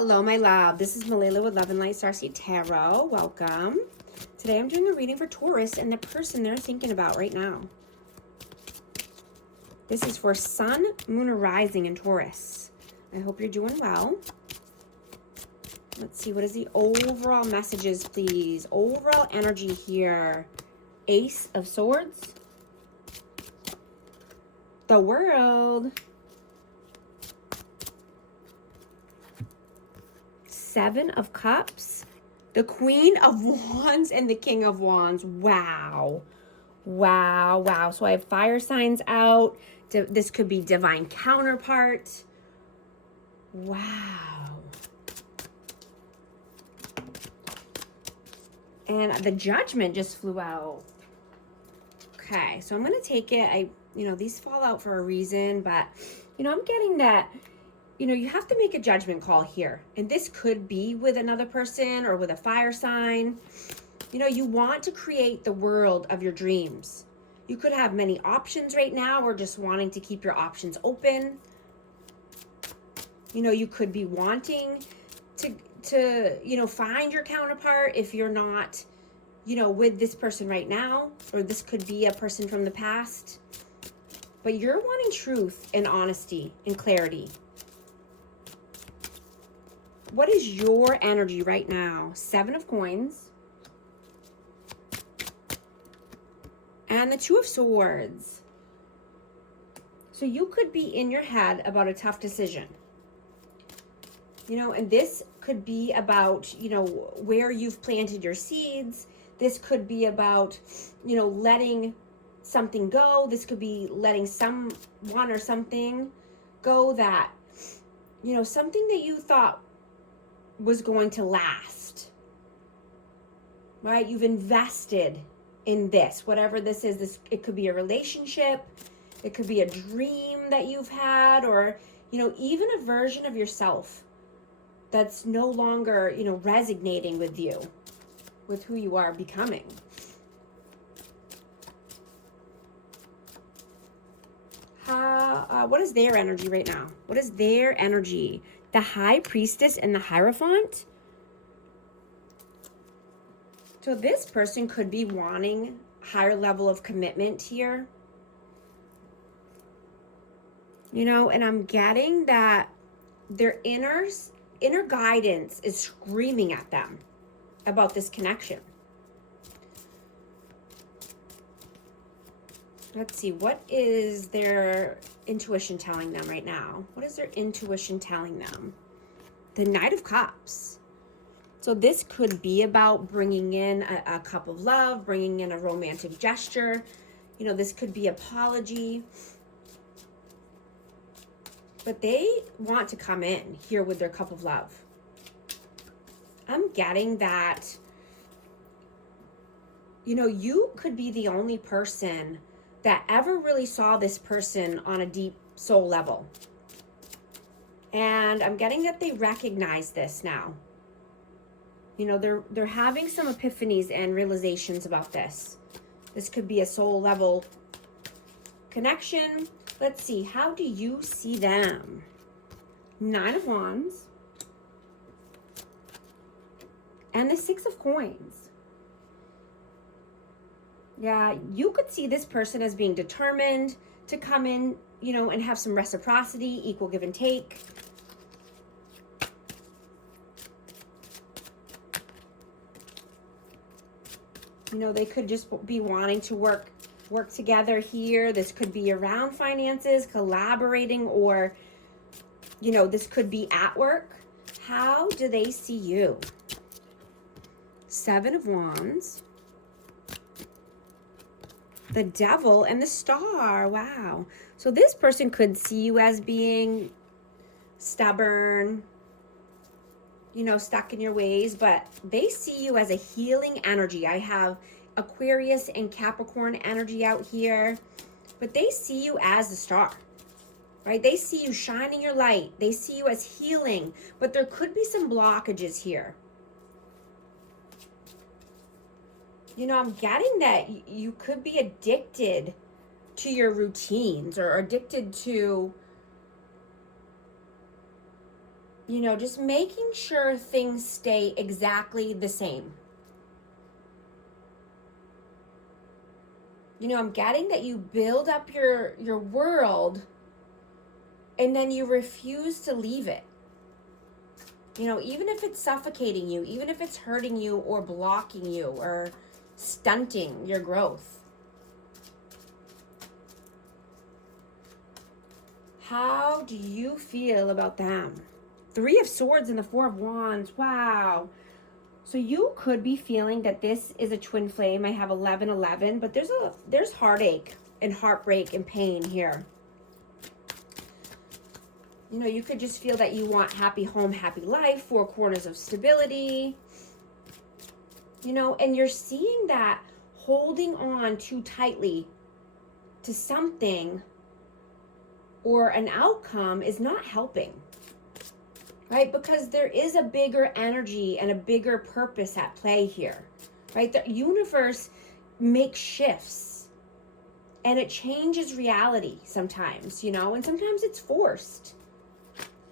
Hello, my love. This is Malala with Love and Light Starseed Tarot. Welcome. Today I'm doing a reading for Taurus and the person they're thinking about right now. This is for Sun, Moon, or Rising in Taurus. I hope you're doing well. Let's see, what is the overall messages, please? Overall energy here. Ace of Swords. The World. Seven of Cups. The Queen of Wands and the King of Wands. Wow. Wow, wow. So I have fire signs out. This could be divine counterpart. Wow. And the Judgment just flew out. Okay, so I'm going to take it. These fall out for a reason, but, I'm getting that, you have to make a judgment call here. And this could be with another person or with a fire sign. You want to create the world of your dreams. You could have many options right now or just wanting to keep your options open. You could be wanting to find your counterpart if you're not, with this person right now, or this could be a person from the past. But you're wanting truth and honesty and clarity. What is your energy right now? Seven of Coins. And the Two of Swords. So you could be in your head about a tough decision. And this could be about, where you've planted your seeds. This could be about, letting something go. This could be letting someone or something go that, something that you thought was going to last, right? You've invested in this, whatever this is. It could be a relationship. It could be a dream that you've had, or, even a version of yourself that's no longer, resonating with you, with who you are becoming. What is their energy right now? What is their energy? The High Priestess and the Hierophant. So this person could be wanting higher level of commitment here. And I'm getting that their inner guidance is screaming at them about this connection. Let's see, what is their intuition telling them right now? What is their intuition telling them? The Knight of Cups. So this could be about bringing in a cup of love, bringing in a romantic gesture. This could be apology. But they want to come in here with their cup of love. I'm getting that, you could be the only person that ever really saw this person on a deep soul level. And I'm getting that they recognize this now. They're having some epiphanies and realizations about this. This could be a soul level connection. Let's see, how do you see them? Nine of Wands. And the Six of Coins. Yeah, you could see this person as being determined to come in, and have some reciprocity, equal give and take. They could just be wanting to work together here. This could be around finances, collaborating, or, this could be at work. How do they see you? Seven of Wands. The Devil and the Star. Wow. So this person could see you as being stubborn, stuck in your ways, but they see you as a healing energy. I have Aquarius and Capricorn energy out here, but they see you as the star, right? They see you shining your light. They see you as healing, but there could be some blockages here. I'm getting that you could be addicted to your routines or addicted to You know, just making sure things stay exactly the same. You know, I'm getting that you build up your world and then you refuse to leave it. You know, even if it's suffocating you, even if it's hurting you or blocking you or stunting your growth. How do you feel about them? 3 of Swords and the 4 of Wands. Wow. So you could be feeling that this is a twin flame. I have 11-11, but there's heartache and heartbreak and pain here. You know, you could just feel that you want happy home, happy life, 4 corners of stability. You know, and you're seeing that holding on too tightly to something or an outcome is not helping. Right? Because there is a bigger energy and a bigger purpose at play here. Right? The universe makes shifts and it changes reality sometimes, you know, and sometimes it's forced.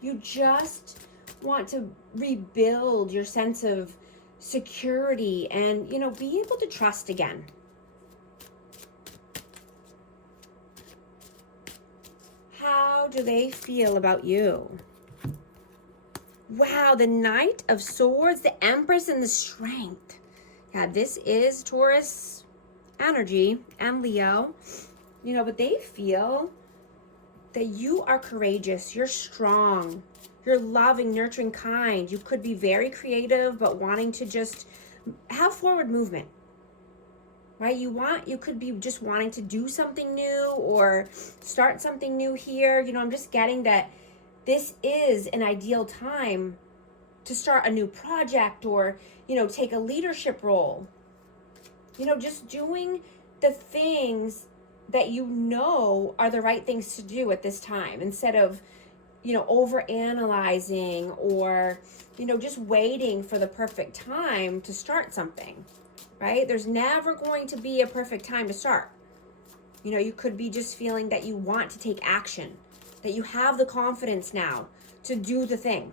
You just want to rebuild your sense of security and, you know, be able to trust again. How do they feel about you? Wow, the Knight of Swords, the Empress, and the Strength. Yeah, this is Taurus energy and Leo. You know, but they feel that you are courageous, you're strong, you're loving, nurturing, kind. You could be very creative, but wanting to just have forward movement, right? You could be just wanting to do something new or start something new here. You know, I'm just getting that this is an ideal time to start a new project or, you know, take a leadership role. You know, just doing the things that you know are the right things to do at this time instead of, you know, over analyzing or, you know, just waiting for the perfect time to start something, right? There's never going to be a perfect time to start. You know, you could be just feeling that you want to take action, that you have the confidence now to do the thing.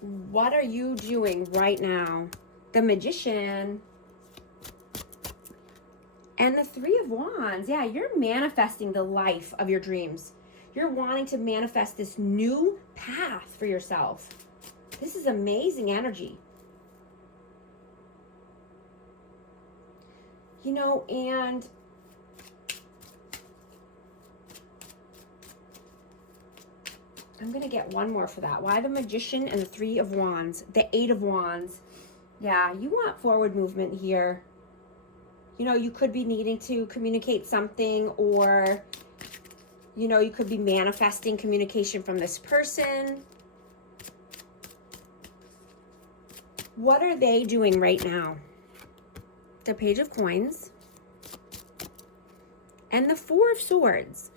What are you doing right now? The Magician and the 3 of Wands. Yeah, you're manifesting the life of your dreams. You're wanting to manifest this new path for yourself. This is amazing energy. You know, and I'm going to get one more for that. Why the Magician and the 3 of Wands? The 8 of Wands. Yeah, you want forward movement here. You know, you could be needing to communicate something or, you know, you could be manifesting communication from this person. What are they doing right now? The Page of Coins and the 4 of Swords.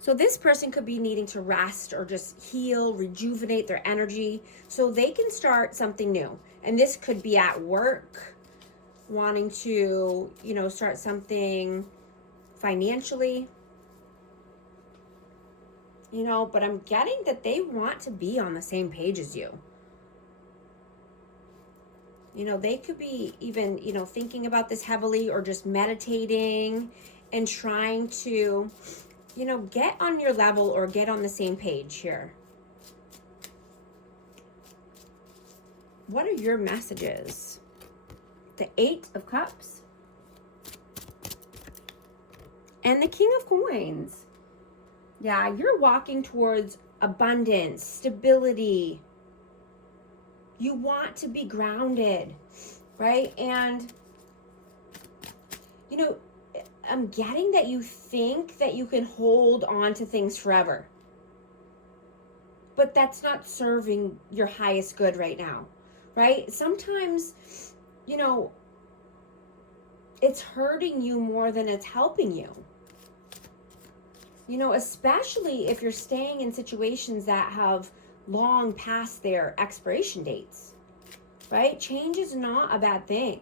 So this person could be needing to rest or just heal, rejuvenate their energy so they can start something new. And this could be at work, wanting to, you know, start something financially, you know, but I'm getting that they want to be on the same page as you. You know, they could be even, you know, thinking about this heavily or just meditating and trying to, you know, get on your level or get on the same page here. What are your messages? The 8 of Cups and the King of Coins. Yeah, you're walking towards abundance, stability. You want to be grounded, right? And, you know, I'm getting that you think that you can hold on to things forever. But that's not serving your highest good right now, right? Sometimes, you know, it's hurting you more than it's helping you. You know, especially if you're staying in situations that have long past their expiration dates, right? Change is not a bad thing.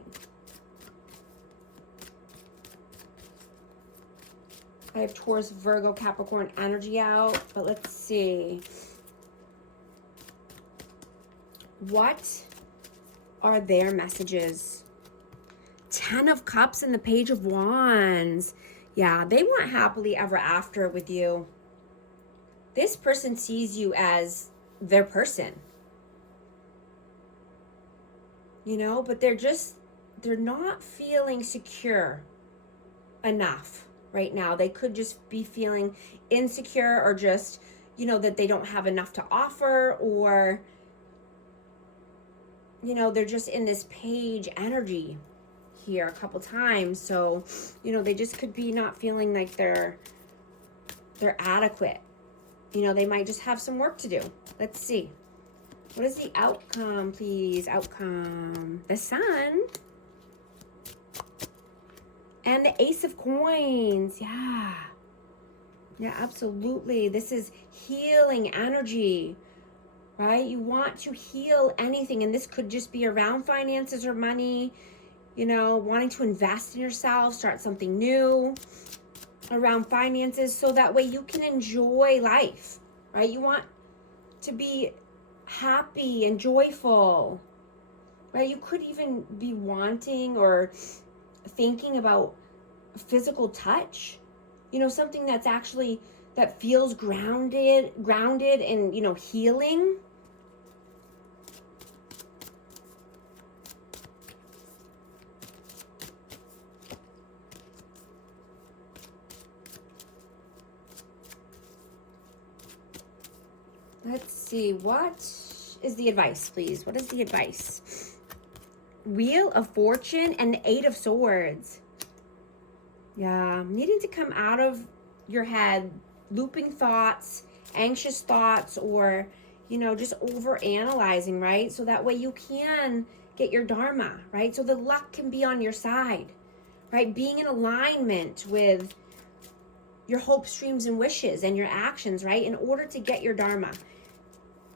I have Taurus, Virgo, Capricorn energy out, but let's see. What are their messages? 10 of Cups and the Page of Wands. Yeah, they want happily ever after with you. This person sees you as their person. You know, but they're not feeling secure enough right now. They could just be feeling insecure, or just, you know, that they don't have enough to offer, or, you know, they're just in this page energy here a couple times. So, you know, they just could be not feeling like they're adequate. You know, they might just have some work to do. Let's see. What is the outcome, please? Outcome. The Sun. And the Ace of Coins. Yeah. Yeah, absolutely. This is healing energy, right? You want to heal anything. And this could just be around finances or money, you know, wanting to invest in yourself, start something new around finances, so that way you can enjoy life, right? You want to be happy and joyful, right? You could even be wanting or thinking about physical touch, you know, something that's actually, that feels grounded and, you know, healing. Let's see, what is the advice, please? What is the advice? Wheel of Fortune and the Eight of Swords. Yeah, needing to come out of your head, looping thoughts, anxious thoughts, or, you know, just over analyzing, right? So that way you can get your dharma, right? So the luck can be on your side, right? Being in alignment with your hopes, dreams, and wishes and your actions, right? In order to get your dharma,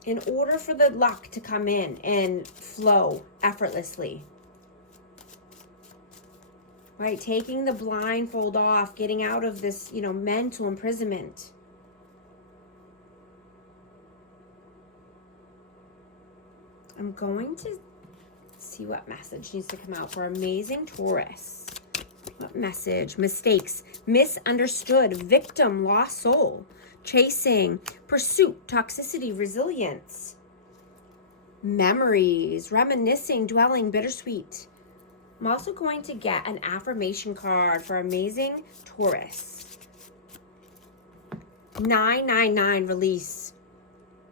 in order for the luck to come in and flow effortlessly, right? Taking the blindfold off, getting out of this, you know, mental imprisonment. I'm going to see what message needs to come out for amazing Taurus. What message? Mistakes, misunderstood, victim, lost soul, chasing, pursuit, toxicity, resilience, memories, reminiscing, dwelling, bittersweet. I'm also going to get an affirmation card for amazing Taurus. 999, release.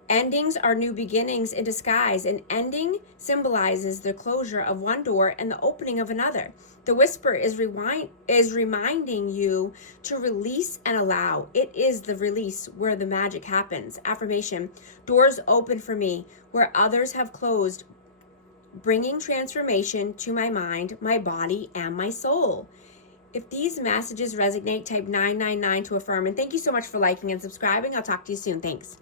Endings are new beginnings in disguise. An ending symbolizes the closure of one door and the opening of another. The whisper is reminding you to release and allow. It is the release where the magic happens. Affirmation: doors open for me where others have closed, bringing transformation to my mind, my body, and my soul. If these messages resonate, type 999 to affirm. And thank you so much for liking and subscribing. I'll talk to you soon. Thanks.